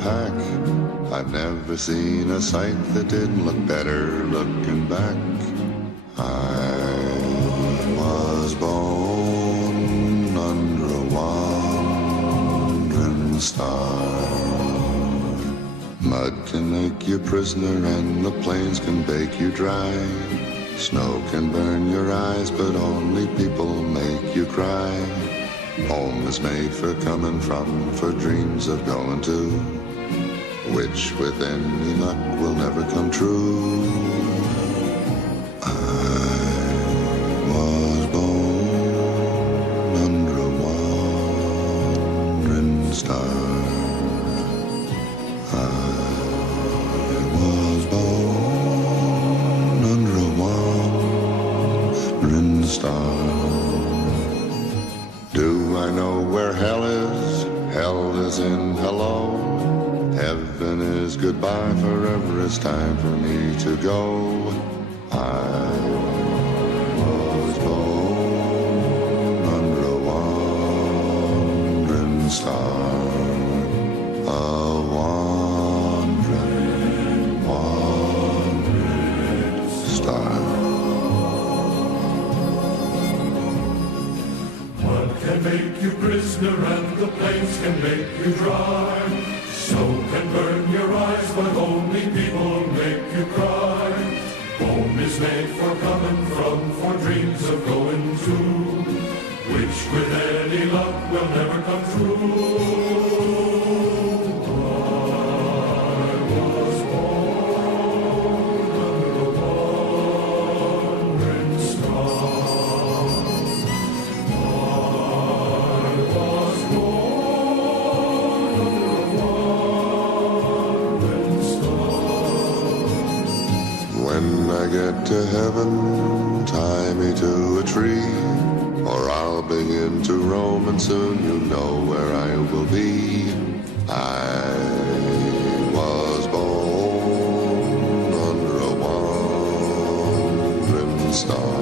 pack. I've never seen a sight that didn't look better looking back. I was born under a wandering star. Mud can make you prisoner and the plains can bake you dry. Snow can burn your eyes, but only people make you cry. Home is made for coming from, for dreams of going to, which with any luck will never come true. I was born under a wandering star. I was born under a wandering star. Do I know where hell is? Hell is in hello. Heaven is goodbye, forever it's time for me to go. I was born under a wandering star. A wandering star. Can make you prisoner and the plains can make you dry. Snow can burn your eyes, but only people make you cry. Home is made for coming from, for dreams of going to, which with any luck will never come true. I was born under a wandering star. When I get to heaven, tie me to a tree, or I'll begin to roam, and soon you'll know where I will be. I was born under a wandering star.